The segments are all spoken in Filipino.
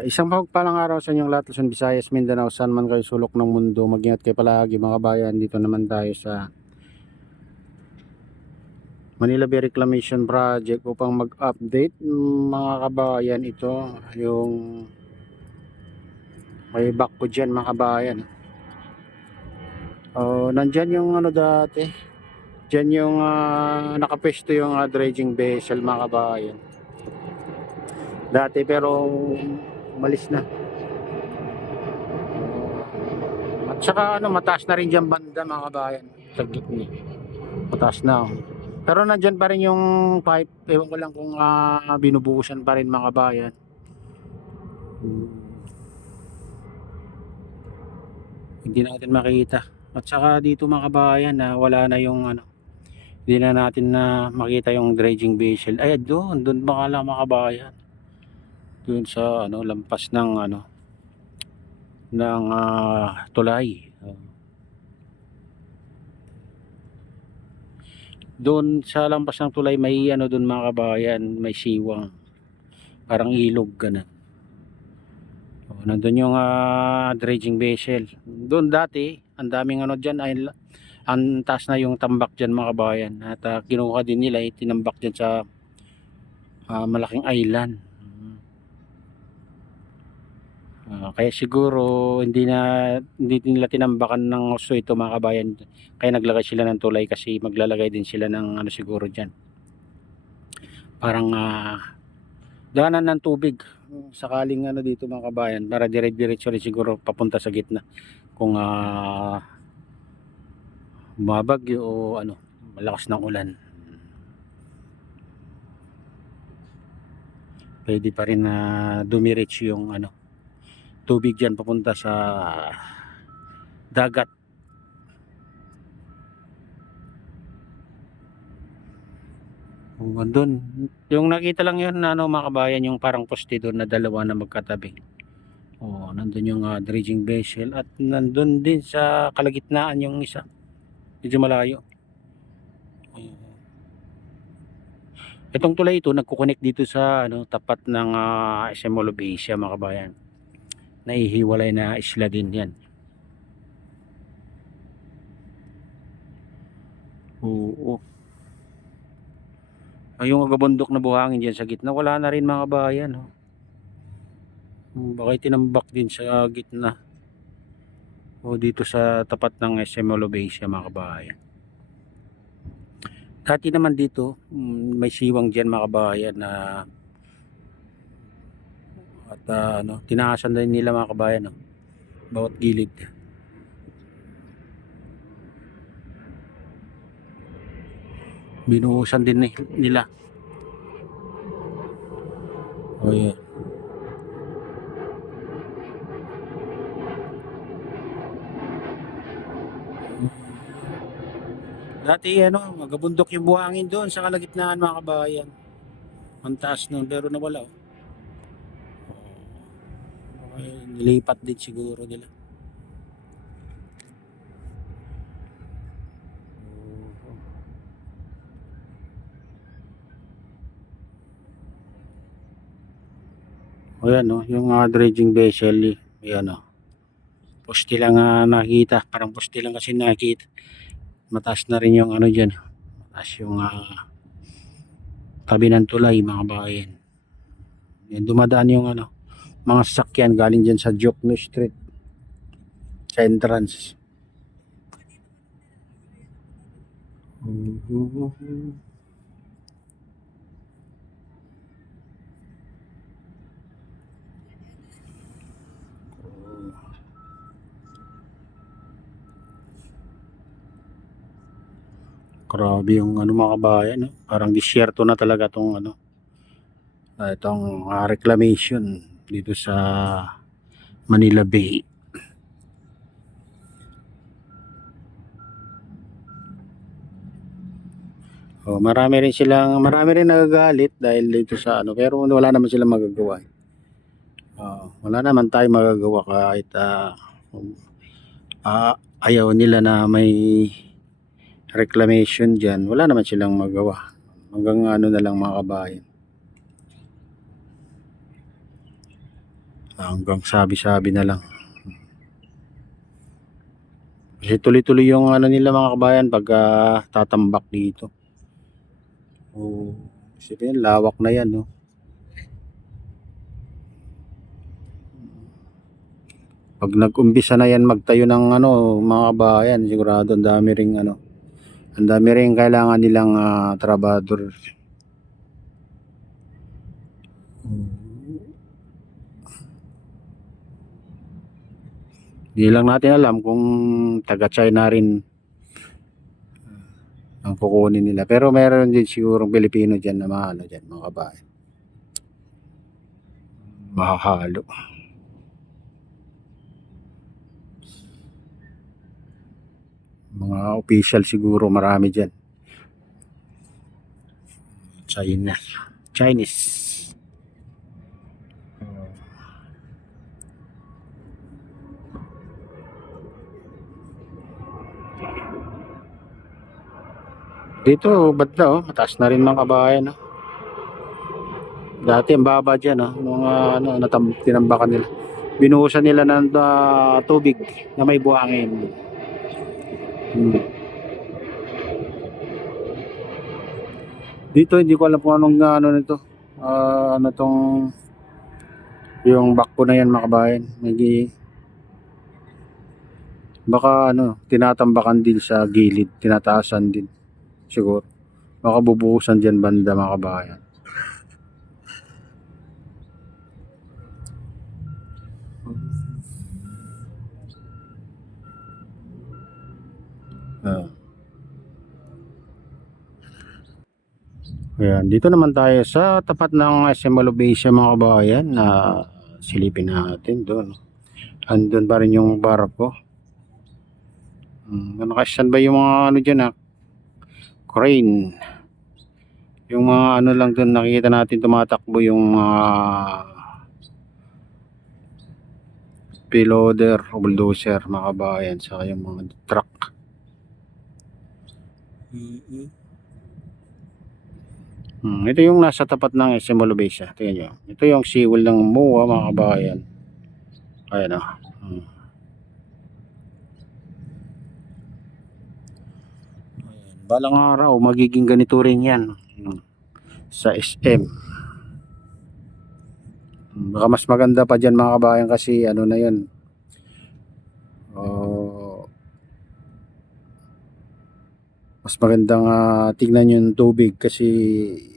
Isang mapagpalang araw sa inyong lahat, Luzon, Visayas, Mindanao, saan man kayo sulok ng mundo. Mag-ingat kayo palagi mga kabayan. Dito naman tayo sa Manila Bay Reclamation Project upang mag-update mga kabayan. Ito yung may back ko dyan mga kabayan. Nandyan yung ano dati. Dyan yung nakapesto yung dredging vessel mga kabayan. Dati pero malis na. At saka mataas na rin dyan banda mga kabayan. Sa gitna. Mataas na. Pero nandyan pa rin yung pipe. Ewan ko lang kung binubuhusan pa rin mga kabayan. Hindi natin makita. At saka dito mga kabayan na wala na yung hindi na natin na makita yung dredging vessel. Ay doon baka lang mga kabayan. Doon sa lampas ng tulay. Doon sa lampas ng tulay may doon mga kabayan, may siwang. Parang ilog ganun. Nandun yung dredging vessel. Doon dati, ang daming dyan, ay ang taas na yung tambak dyan mga kabayan. At kinuha din nila, tinambak dyan sa malaking island. Kaya siguro hindi nila tinambakan ng gusto ito mga kabayan. Kaya naglagay sila ng tulay kasi maglalagay din sila ng siguro dyan. Parang daanan ng tubig sakaling dito mga kabayan, para dire-diretso rin siguro papunta sa gitna kung bumabagyo o malakas ng ulan. Pwede pa rin na dumiretso yung tubig dyan papunta sa dagat. Doon yung nakita lang yun mga kabayan, yung parang poste doon na dalawa na magkatabi. Nandun yung dredging vessel at nandun din sa kalagitnaan yung isa, medyo malayo. Itong tulay ito nagkukonek dito sa tapat ng SM Mall of Asia mga kabayan. Naihiwalay na isla din yan. Oo. Yung agabundok na buhangin dyan sa gitna wala na rin mga kabayan. Baka tinambak din sa gitna o dito sa tapat ng SM Mall of Asia mga kabayan. Dati naman dito may siwang dyan mga kabayan na at tinaasan din nila mga kabayan bawat gilid. Binuhusan din nila. Yeah. Dati magabundok yung buhangin doon sa kalagitnaan mga kabayan. Ang taas nun pero nawala. Nilipat din siguro nila. Ayan yung dredging vessel. Ayan poste lang nakita. Parang poste lang kasi nakita. Mataas na rin yung dyan. Mataas yung tabi ng tulay mga kabayan. Yan, dumadaan yung mga sasakyan galing dyan sa Jokno Street sa entrance. Grabe yung mga kabayan, parang disyerto na talaga tong itong reclamation dito sa Manila Bay. Marami rin nagagalit dahil dito sa pero wala naman silang magagawa. Wala naman tayong magagawa kahit ayaw nila na may reclamation dyan, wala naman silang magawa. Hanggang na lang mga kabayan. Hanggang sabi-sabi na lang. Kasi tuloy-tuloy yung ano nila mga kabayan pag tatambak dito. Oh, isipin lawak na yan, no. Pag nag-umpisa na yan magtayo ng ano mga kabayan, sigurado ang dami ring ano, ang dami ring kailangan nilang trabador. Hindi lang natin alam kung taga China rin ang kukunin nila. Pero meron din sigurong Pilipino dyan na mga ano dyan, mga kabayan. Mahahalo. Mga official siguro marami dyan. China. Chinese. Dito, banda oh, mataas na rin mga kabayan. Oh. Dati ang baba dyan, oh, nung ano, tinambakan nila. Binuhusan nila ng tubig na may buhangin. Dito hindi ko alam kung anong ano nito. Ano tong yung bakpo na yan mga kabayan. Baka ano, tinatambakan din sa gilid, tinataasan din. Siguro. Baka bubuhusan dyan banda mga kabayan. Ayan, dito naman tayo sa tapat ng SM Malobesia mga kabayan na silipin natin doon. Andun pa rin yung barko. Naka-standby yung mga ano dyan crane. Yung mga ano lang doon nakikita natin tumatakbo yung payloader o bulldozer mga kabayan saka yung mga truck. Ito yung nasa tapat ng SM Malobesia. Tingnan nyo. Ito yung seawall ng MOA mga kabayan. Ayan o. Balang araw magiging ganito rin yan sa SM. Baka mas maganda pa dyan mga kabayan kasi ano na yun. Mas magandang tignan yung tubig kasi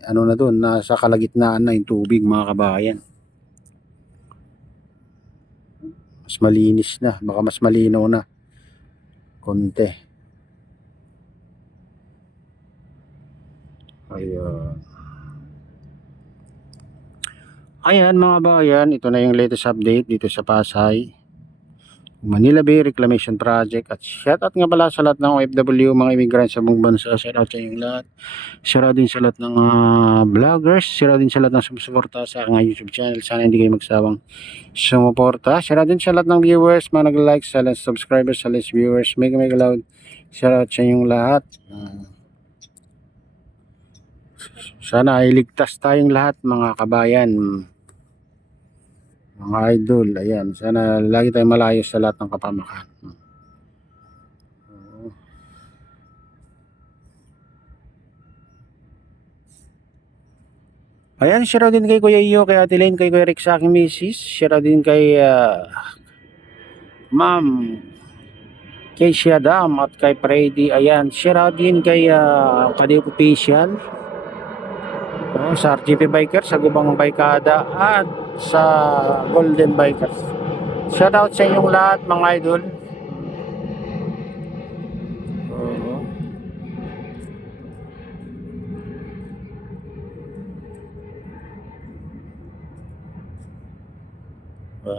ano na doon, nasa kalagitnaan na yung tubig mga kabayan. Mas malinis na, baka mas malinaw na konti. Ayan mga bayan, ito na yung latest update dito sa Pasay Manila Bay Reclamation Project. At shoutout nga pala sa lahat ng OFW, mga immigrants sa buong bansa. Shoutout sa inyong lahat. Shoutout din sa lahat ng vloggers. Shoutout din sa lahat ng sumusuporta sa aking YouTube channel. Sana hindi kayo magsawang sumuporta. Shoutout din sa lahat ng viewers, mga nag-like, sa lahat subscribers, sa lahat viewers. Mega loud. Shoutout sa inyong lahat. Sana ay ligtas tayong lahat mga kabayan, mga idol. Ayan, sana lagi tayong malayo sa lahat ng kapamakan. Ayan, share din kay Kuya Iyo, kay Ate Lane, kay Kuya Rick sa aking misis. Share din kay Ma'am kay Siadam at kay Freddy. Ayan, share din kay Kadip Official, sa RGP Bikers, sa Gubang Baykada at sa Golden Bikers. Shoutout sa inyong lahat mga idol.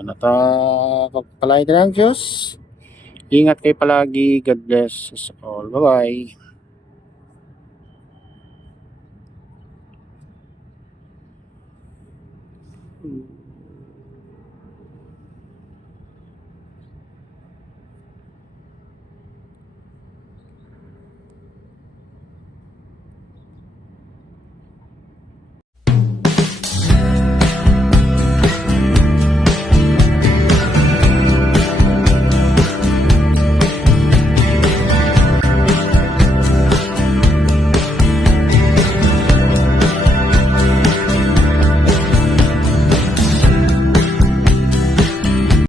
Natapagpalain ng Diyos. Ingat kayo palagi. God bless us all. Bye bye.